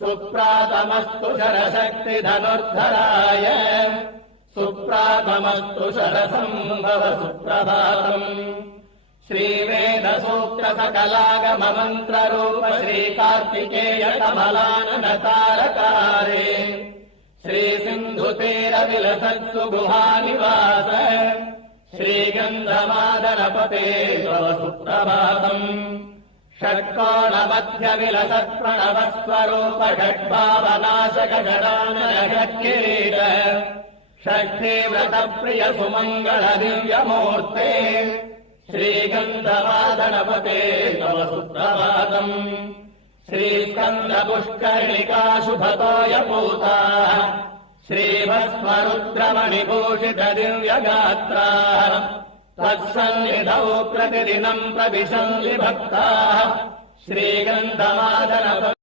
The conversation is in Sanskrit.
सुप्रातमस्तु शरशक्तिधनुर्धराय सुप्रातमस्तु शरसम्भव सुप्रभातम् श्रीवेदसूक्तसकलागममन्त्ररूप श्रीकार्तिकेय कमलाननतारकारे श्रीसिन्धुतीरविलसत्सु गुहानिवास श्रीगन्धमादनपते तव सुप्रभातम् षट्कोणमध्यविलसत्प्रणवस्वरूप षड्भावनाशक षडाननषट्किरीट षष्ठीव्रतप्रिय सुमङ्गल दिव्यमूर्ते श्रीगन्धमादनपते तव सुप्रभातम् श्रीस्कन्दपुष्करिणिका शुभतोयपूताः श्रीभस्मरुद्रमणिभूषित दिव्यगात्राः तत्सन्निधौ प्रतिदिनम् प्रविशन्ति भक्ताः श्रीगन्धमादनपते